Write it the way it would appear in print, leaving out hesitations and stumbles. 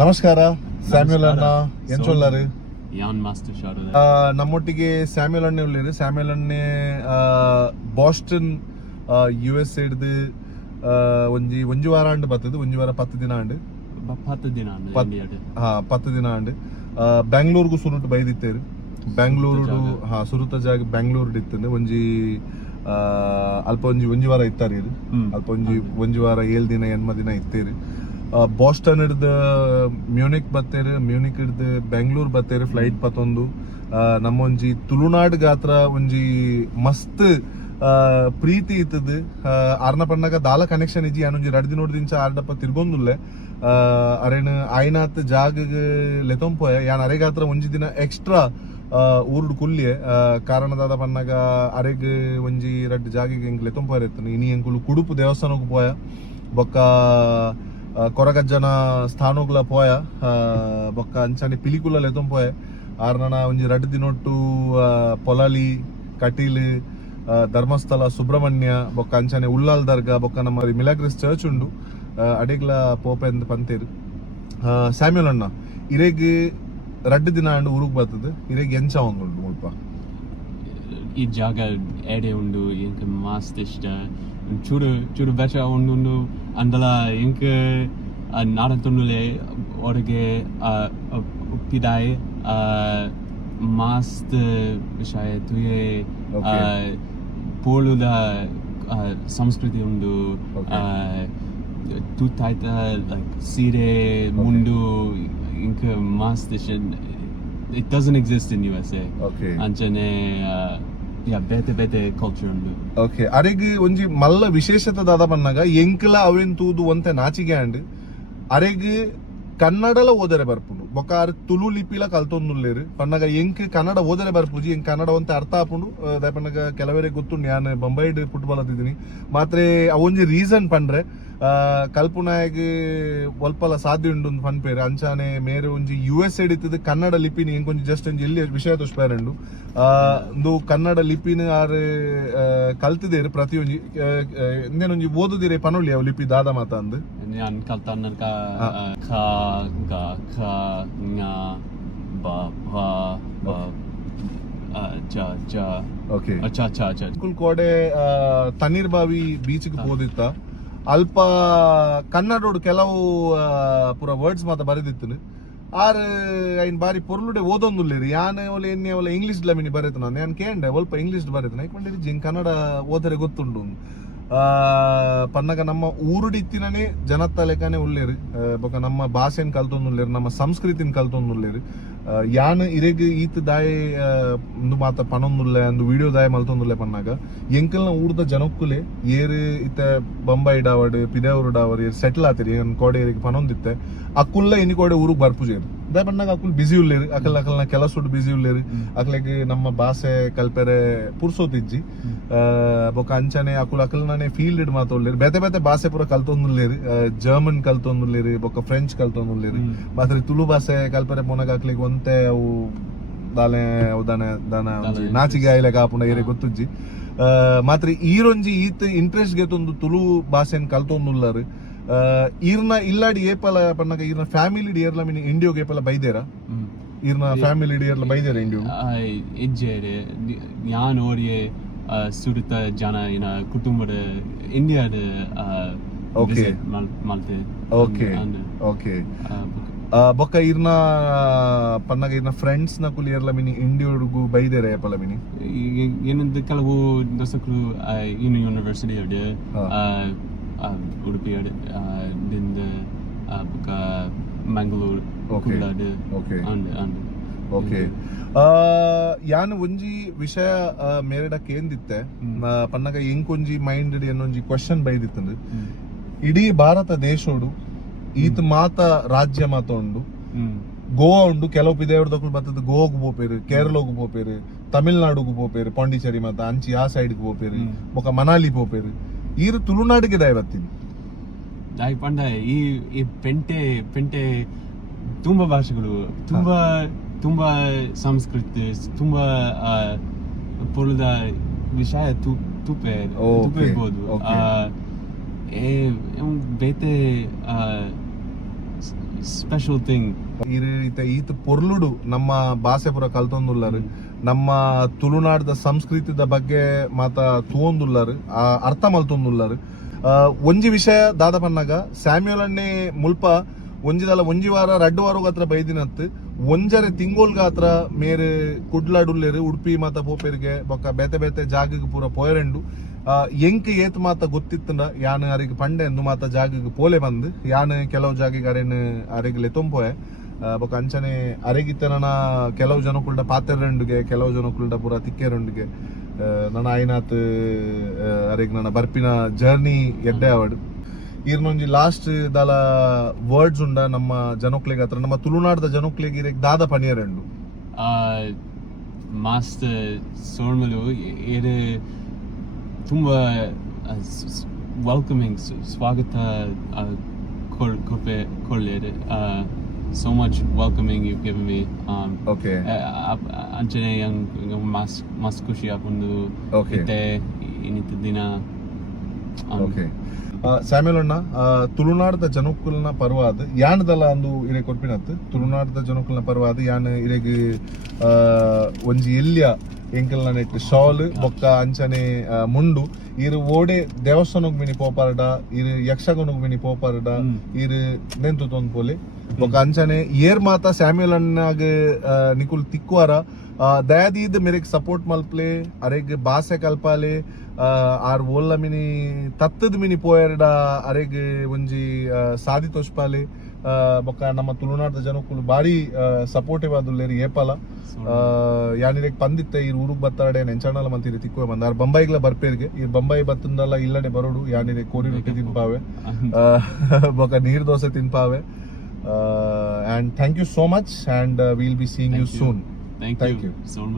ನಮಸ್ಕಾರ ಸ್ಯಾಮ್ಯುಲ್ ಅಣ್ಣ ಎಂಚೊಲ್ಲಾರು ಯಾನ್ ಮಾಸ್ಟರ್ ಶಾರು ನಮ್ಮೊಟ್ಟಿಗೆ ಸ್ಯಾಮ್ಯುಲ್ ಅಣ್ಣೆ ಉಳ್ಳೇರು. ಸ್ಯಾಮ್ಯುಲ್ ಅಣ್ಣೆ ಬಾಸ್ಟನ್ US ಹಿಡ್ದು ಒಂಜಿ ವಾರ ಅಂಡ್ ಬರ್ತದೆ. ಒಂಜಿ ವಾರ 10 ದಿನ ಅಂಡ್ 10 ದಿನ 10 ದಿನ ಅಂಡ್ ಬ್ಯಾಂಗ್ಳೂರ್ಗು ಸುರುಟ್ ಬೈದಿತ್ತೇರು. ಬ್ಯಾಂಗ್ಳೂರು ಸುರುತ ಜಾಗ ಬ್ಯಾಂಗ್ಳೂರ್ ಇತ್ತಂದೆ ಒಂಜಿ ಅಲ್ಪ ಒಂಜಿ ವಾರ ಇತ್ತಾರ ಅಲ್ಪ ಒಂಜಿ ವಾರ 7 ದಿನ 8 ದಿನ ಇತ್ತೇರು. ಬಾಸ್ಟನ್ ಹಿಡ್ದು ಮ್ಯೂನಿಕ್ ಬತ್ತೇರು, ಮ್ಯೂನಿಕ್ ಹಿಡ್ದು ಬ್ಯಾಂಗ್ಳೂರ್ ಬತ್ತೇರು ಫ್ಲೈಟ್ ಪತ್ತೊಂದು. ನಮ್ಮ ಒಂಜಿ ತುಳುನಾಡ್ ಗಾತ್ರ ಒಂಜಿ ಮಸ್ತ್ ಪ್ರೀತಿ ಇತ್ತದ ಆರ್ನ ಪಣ್ಣಗ ದಾಲ ಕನೆಕ್ಷನ್ ಇಜ್ಜಿ ಯಾನೊಂಜಿ 2 ದಿನ ದಿಂಚ ಆರ್ಡಪ್ಪ ತಿರ್ಗೊಂದುಲ್ಲೆ ಅರೇನು ಆಯ್ನಾತ್ ಜಾಗಗ್ ಲೆತೊಂಪೋಯ ಯಾನ್ ಅರೆಗಾತ್ರ ಒಂಜಿ ದಿನ ಎಕ್ಸ್ಟ್ರಾ ಊರುಡ್ ಕುಲ್ಲೆ ಕಾರಣದಾದ ಪನ್ನಗ ಅರೆಗ್ ಒಂಜಿ 2 ಜಾಗಿಗೆ ಎಂಕ್ ಲೆತೊಂಪೋಯರ್ ಇತ್ತನು. ಇನಿ ಎಂಕುಲು ಕುಡುಪು ದೇವಸ್ಥಾನಕ್ಕೆ ಪೋಯ ಬೊಕ್ಕ ಕೊರಗಜ್ಜನ ಸ್ಥಾನಗಳ ಪೋಯ ಬೊಕ್ಕ ಅಂಚಾನೆ ಪಿಲಿಕುಲ ಲೆತೊಂ ಪೋಯ ಆರ್ನನ ಒಂಜಿ 2 ದಿನೊಟ್ಟು ಪೊಲಾಲಿ ಕಟೀಲ್ ಧರ್ಮಸ್ಥಳ ಸುಬ್ರಹ್ಮಣ್ಯ ಬೊಕ್ಕ ಅಂಚಾನೆ ಉಳ್ಳಾಲ್ ದರ್ಗಾ ಬೊಕ್ಕ ನಮ್ಮ ಮಿಲಾಗ್ರಿಸ್ ಚರ್ಚ್ ಉಂಡು ಅಡೆಗ್ಲ ಪೋಪೆಂದ್ ಪಂತೇರು. ಸ್ಯಾಮ್ಯುಲ್ ಅಣ್ಣ ಇರೆಗ್ 2 ದಿನ ಅಂಡ್ ಊರುಗ್ ಬರ್ತದೆ. ಇರೆಗ್ ಎಂಚ ಉಂಡು ಮುಲ್ಪ ಈ ಜಾಗ ಎಡೆ ಉಂಡು ಎಂಕ್ ಮಸ್ತ್ ಇಷ್ಟ. ಚೂರು ಬೆಚ ಉಂಡು ಅಂದಲ ಎಂಕ್ ನಾಡತೊಂಡುಲೆ ಒಳಗೆ ಉಪ್ಪಿದಾಯ್ ಮಸ್ತ್ ವಿಷಯ ತುಯೆ ಪೋಳುದ ಸಂಸ್ಕೃತಿ ಉಂಡು. ತೂತಾಯ್ತ ಲೈಕ್ ಸೀರೆ ಮುಂಡು ಇಂಕ ಮಸ್ತ್ ಇಷ್ಟ. It doesn't exist in USA. Okay. ಅಂಚನೆ ಬೇತೆ ಕಲ್ಚರ್ ಉಂಡು. ಓಕೆ ಅರೆಗ್ ಒಂಜಿ ಮಲ್ಲ ವಿಶೇಷತೆ ದಾದ ಪನ್ನಗ ಎಂಕ್ಲ ಅವೆನ್ ತೂದು ಒಂತೆ ನಾಚಿಗೆ ಅಂಡ್ ಅರೆಗ್ ಕನ್ನಡಲ ಓದರೆ ಬರ್ಪುಂಡು ಬೊಕ್ಕ ಅರ್ ತುಳು ಲಿಪಿಲ ಕಲ್ತೊಂದುಲ್ಲೇರು ಪನ್ನಗ ಎಂಕ್ ಕನ್ನಡ ಓದರೆ ಬರ್ಪುಜಿ ಎಂಕ್ ಕನ್ನಡ ಒಂತೆ ಅರ್ಥ ಆಪುಂಡು. ಪನ್ನಗ ಕೆಲವರಿಗೆ ಗೊತ್ತುಂಡು ಯಾನ್ ಬೊಂಬೈಡ್ ಫುಟ್ಬಾಲ್ ಅದಿದ್ದೀನಿ ಮಾತ್ರೆ ಅವೊಂಜಿ ರೀಸನ್ ಪಂಡ್ರೆ ಕಲ್ಪುನಾಯಗ್ ಒಲ್ಪಲ ಸಾಧ್ಯ ಉಂಡು ಪನ್ಪೇರು ಅಂಚಾನೆ ಮೇರೆ ಒಂಜಿ US ಹಿಡಿತದ ಕನ್ನಡ ಲಿಪಿನಿ ಎಂಕೊಂಜಿ ಜಸ್ಟ್ ಒಂಜಿ ಎಲ್ಲಿ ವಿಷಯ ತೋಸ್ಪೇರಂಡು ಒಂದು ಕನ್ನಡ ಲಿಪಿನ ಆರ್ ಕಲ್ತಿದೇರು ಪ್ರತಿಯೊಂಜಿ ಇಂದೇನೊಂಜಿ ಓದುದಿರೆ ಪನೊಳ್ಳಿ ಅವು ಲಿಪಿ ದಾದ ಮಾತ ಅಂದ್ ഞാൻ കൽത്തന്നക ഖ ഗ ഖ ങ ബ ಭ ಬ ಚ ಚ ಓಕೆ ಚ ಚ ಚ ಕೋಡೆ ತಣ್ಣೀರ್ ಬಾವಿ ಬೀಚ್ಗೆ ಹೋದಿತ್ತ ಅಲ್ಪ ಕನ್ನಡೋಡು ಕೆಲವು ಪೂರ ವರ್ಡ್ಸ್ ಮಾತ ಬರೆದಿತ್ತು ಆರ್ ಐನ್ ಬಾರಿ ಪೊರ್ಲುಡೆ ಓದೊಂದುಲ್ಲೇರಿ ಯಾನ್ ಒಲೆ ಎನ್ನೆ ಒಲೆ ಇಂಗ್ಲಿಷ್ ಮಿನಿ ಬರೆತ ನಾನು ಯಾನ್ ಕೇಂಡೆ ಒಲ್ಪ ಇಂಗ್ಲಿಷ್ ಬರೆತ ಐಕೊಂಡಿ ಜಿಂಗ್ ಕನ್ನಡ ಓದರೆ ಗೊತ್ತುಂಡು ಪನ್ನಗ ನಮ್ಮ ಊರುಡಿತ್ತಿನೇ ಜನತ್ತ ಲೆಕ್ಕನೆ ಉಳ್ಳೇರು ಬೊಕ ನಮ್ಮ ಭಾಷೆನ್ ಕಲ್ತೊಂದುಲ್ಲೇರು ನಮ್ಮ ಸಂಸ್ಕೃತಿನ ಕಲ್ತೊಂದುಲ್ಲೇರು ಯಾನ್ ಇರೆಗ್ ಈತ್ ದಾಯೆ ಒಂದು ಮಾತ ಪನೊಂದುಲ್ಲೆ ಒಂದು ವಿಡಿಯೋ ದಾಯೆ ಮಲ್ತೊಂದುಲ್ಲೆ ಪನ್ನಾಗ ಎಂಕಲ್ನ ಊರ್ದ ಜನಕ್ಕುಲೆ ಏರ್ ಇತ್ತೆ ಬೊಂಬೈ ಡಾವಡ್ ಪಿದೇವ್ರು ಡಾವರ್ ಸೆಟ್ಲ್ ಆತಿರಿ ಕೋಡೆ ಪನೊಂದಿತ್ತೆ ಅಕ್ಕುಲ್ಲ ಇನಿ ಕೋಡೆ ಊರಿಗೆ ಬರ್ಪುಜೇರು ದಾಯ್ ಪನ್ನಾಗ ಅಕ್ಕುಲ್ ಬಿಸಿ ಉಳ್ಳೇರು ಅಕಲ್ನ ಕೆಲಸ ಬಿಸಿ ಉಳ್ಳೇರು ಅಕ್ಲೆಗ್ ನಮ್ಮ ಭಾಷೆ ಕಲ್ಪೆರೆ ಪುರ್ಸೋತಿಜ್ಜಿ ಬೊಕ ಅಂಚನೆ ಅಕಲ್ನಾನೆ ಫೀಲ್ಡ್ ಇಡ್ ಮಾತೊಳ್ಳೇರು ಬೇತೆ ಭಾಷೆ ಪೂರ ಕಲ್ತೊಂದುಲ್ಲೇರು. ಜರ್ಮನ್ ಕಲ್ತೊಂದುಲ್ಲೇರು ಬೊಕ ಫ್ರೆಂಚ್ ಕಲ್ತೊಂದುಲ್ಲೇರು ಮಾತ್ರ ತುಳು ಭಾಷೆ ಕಲ್ಪೆರೆ ಪೊನಗ ಅಕ್ಲೆಗ್ ಒಂತೆ ಅವು ದಾನೆ ದಾನ ನಾಚಿಗೆ ಆಯ್ಲೆ ಕಾಪುಂಡ ಏರೆ ಗೊತ್ತುಜ್ಜಿ ಮಾತ್ರ ಈರೊಂಜಿ ಈತ್ ಇಂಟ್ರೆಸ್ಟ್ ಗೆತ್ತೊಂದು ತುಳು ಭಾಷೆನ್ ಕಲ್ತೊಂದುಲ್ಲಾರು. ಈರ್ನ ಇಲ್ಲಾಡಿ ಏಪಲ ಪನ್ನಗ ಈರ್ನ ಫ್ಯಾಮಿಲಿ ಏರ್ಲ ಮಿನಿ ಇಂಡಿಯೋಗ್ ಏಪಲ ಬೈದೇರ ಈರ್ನ ಫ್ಯಾಮಿಲಿ ಏರ್ಲ ಬೈದೇರ ಇಂಡಿಯೋ ಇಜ್ಜೇರೆ ಯಾನ್ ಓರಿಯೆ ಸುರಿತ ಜನ ಇನ ಕುಟುಂಬದ ಇಂಡಿಯಾದ ಮಲ್ತೆ ಓಕೆ ಬೊಕ್ಕ ಇರ್ನ ಪನ್ನಗ ಇರ್ನ ಫ್ರೆಂಡ್ಸ್ ನ ಕುಲಿ ಏರ್ಲ ಮಿನಿ ಇಂಡಿಯೋಡ್ಗು ಬೈದೇರ ಏಪಲ ಮಿನಿ ಏನಂತ ಕೆಲವು ದೋಸ್ತಕರು ಇನ್ನು ಯೂನಿವರ್ಸಿಟಿ ಅಡೆ ಉಡುಪಿ ಅಡೆ ದಿಂದ ಬೊಕ್ಕ ಮಂಗಳೂರು ಓಕೆ ಯಾನ್ ಒಂಜಿ ವಿಷಯ ಮೇರೆಡ ಕೇಂದಿತ್ತೆ ಪನ್ನಗ ಎಂಕೊಂಜಿ ಮೈಂಡ್ ಎನ್ನೊಂಜಿ ಕ್ವಶನ್ ಬೈದಿತ್ತಂದ್ರೆ ಇಡೀ ಭಾರತ ದೇಶೋಡು ಈತ್ ಮಾತ ರಾಜ್ಯ ಮಾತ ಉಂಡು ಗೋವಾ ಉಂಡು ಕೆಲವು ಪಿದೇವ್ರದಕ್ಕೂ ಬರ್ತದ ಗೋವಾಗ್ ಪೋಪೇರು ಕೇರಳಗೂ ಪೋಪೇರು ತಮಿಳ್ನಾಡುಗೂ ಪೋಪೇರು ಪಾಂಡಿಚೇರಿ ಮಾತ ಅಂಚಿ ಆ ಸೈಡ್ ಪೋಪೇರು ಬೊಕ ಮನಾಲಿ ಪೋಪೇರು ಈರು ತುಳುನಾಡಿಗೆ ದಾಯ್ ಬರ್ತೀನಿ ದಾಯ್ ಪಂಡ ಈ ಪೆಂಟೆ ತುಂಬಾ ಭಾಷೆಗಳು ತುಂಬಾ ಸಂಸ್ಕೃತಿ ತುಂಬಾ ಪೊಲುದ ವಿಷಯ ತುಪ್ಪೆ ಇರ್ಬೋದು ಬೇತೆ special thing. ಈತ ಪೊರ್ಲುಡು ನಮ್ಮ ಭಾಷೆ ಪುರ ಕಲ್ತೊಂದುಲ್ಲರು, ನಮ್ಮ ತುಳುನಾಡದ ಸಂಸ್ಕೃತಿದ ಬಗ್ಗೆ ಮಾತ ತೂವೊಂದುಲ್ಲರು, ಅರ್ಥ ಮಲ್ತೊಂದುಲ್ಲರು. ಒಂಜಿ ವಿಷಯ ದಾದ ಪನ್ನಗ ಸ್ಯಾಮ್ಯುಯಲ್ ಅನ್ನೆ ಮುಲ್ಪ ಒಂಜಿದಲ ಒಂಜಿ ವಾರ 2 ವಾರ ಹತ್ರ ಬೈದಿನತ್ ಒಂಜರೆ ತಿಂಗೋಲ್ಗ ಹತ್ರ ಮೇರೆ ಕುಡ್ಲಾಡುಲ್ಲೇರು ಉಡುಪಿ ಮಾತ ಪೋಪೇರಿಗೆ ಬೊಕ್ಕ ಬೇತೆ ಬೇತೆ ಜಾಗಗ್ ಪೂರ ಪೋಯರೆಂಡು ಎಂಕ್ ಏತ್ ಮಾತ ಗೊತ್ತಿತ್ತಂಡ ಯಾನ್ ಅರಿಗೆ ಪಂಡೆ ಎಂದು ಮಾತ ಜಾಗಗ್ ಪೋಲೆ ಬಂದ್ ಯಾನ್ ಕೆಲವು ಜಾಗಿಗ್ ಅರೆಗ್ ಲೆತೊಂಪೋಯೆ ಬೊಕ್ಕ ಅಂಚನೆ ಅರೆಗಿತ್ತನ ಕೆಲವು ಜನಕುಲ್ಡ ಪಾತೆರೆಂಡುಗೆ ಕೆಲವು ಜನಕುಲ್ಡ ಪೂರ ತಿಕ್ಕೆರೆಂಡುಗೆ ನನ್ನ ಆಯ್ನಾತ್ ಅರೆಗ್ ನನ್ನ ಬರ್ಪಿನ ಜರ್ನಿ ಎಡ್ಡೆ ಅವಡು ಇರ್ನೊಂಜಿ ಲಾಸ್ಟ್ ದಾಲ ವರ್ಡ್ಸ್ ಉಂಡ ನಮ್ಮ ಜನಕ್ಲೆಗ್ ಹತ್ರ ನಮ್ಮ ತುಳುನಾಡದ ಜನಕ್ಲೆಗ್ ಇರೆಗ್ ದಾದ ಪನಿಯರೆಂಡು ಮಾಸ್ಟರ್ ಸೋರ್ಮಲು ಏರೆ ತುಂಬಾ ವೆಲ್ಕಮಿಂಗ್ ಸ್ವಾಗತ ಕೊಡ್ಲೇರು. So much welcoming you've given me. Okay. Anchane yang mas kushi apundu. Okay. Ite inita dina. Okay. Samuel ಅಣ್ಣ ತುಳುನಾಡದ ಜನಕ್ಕುಲ್ನ ಪರ್ವಾದ ಯಾನದಲ್ಲ ಅಂದು ಇರೆ ಕೊರ್ಪಿನತ್ ತುಳುನಾಡದ ಜನಕ್ಕುಲ್ನ ಪರ್ವಾದ ಯಾನ್ ಇರೆಗ್ ಒಂಜಿ ಎಲ್ಯ ಎಂಕಲ್ನ ನೆಟ್ ಶಾಲ್ ಬೊಕ್ಕ ಅಂಚನೆ ಮುಂಡು ಇರು ಓಡೆ ದೇವಸ್ಥಾನಗ್ ಮಿನಿ ಪೋಪಾರಡ ಇರು ಯಕ್ಷಗನಗ್ ಮಿನಿ ಪೋಪಾರಡ ಇರು ನೆಂತು ತೊಂದ್ ಪೋಲೆ ಬೊಕ್ಕ ಅಂಚನೆ ಏರ್ ಮಾತ ಸ್ಯಾಮ್ಯುಯಲ್ ಅಣ್ಣಾಗ ನಿಕುಲ್ ತಿಕ್ವಾರ ದಯಾದೀದ್ ಮೇರೆಗ್ ಸಪೋರ್ಟ್ ಮಲ್ಪ್ಲೆ ಅರೆಗ್ ಭಾಷೆ ಕಲ್ಪಾಲೆ ಆರ್ ಓಲ್ಲ ಮಿನಿ ತತ್ತದ ಮಿನಿ ಪೋಯರ್ಡ ಅರೆಗ್ ಒಂಜಿ ಸಾದಿ ತೋಷ್ಪಾಲೆ ಬೊಕ್ಕ ನಮ್ಮ ತುಳುನಾಡದ ಜನಕ್ಕುಲು ಬಾರಿ ಸಪೋರ್ಟಿವ್ ಆದುಲ್ಲೇರಿ ಏಪಲ ಯಾನಿರೆಗ್ ಪಂದಿತ್ತೆ ಈ ಊರುಗ್ ಬತ್ತಾಡೆ ನೆಂಚಣ್ಣಲ ಮಂತಿರಿ ತಿಕ್ಕುವೆ ಬಂದ ಆರ್ ಬಂಬೈಗ್ಲ ಬರ್ಪೇರ್ಗೆ ಈ ಬಂಬೈ ಬತ್ತಂದಲ್ಲ ಇಲ್ಲಡೆ ಬರೋಡು ಯಾನಿರೆ ಕೋರಿ ರೊಟ್ಟಿ ತಿನ್ಪಾವೆ ಬೊಕ್ಕ ನೀರ್ dosa ತಿನ್ಪಾವೆ and thank you so much and we'll be seeing you soon. Thank you. Soon.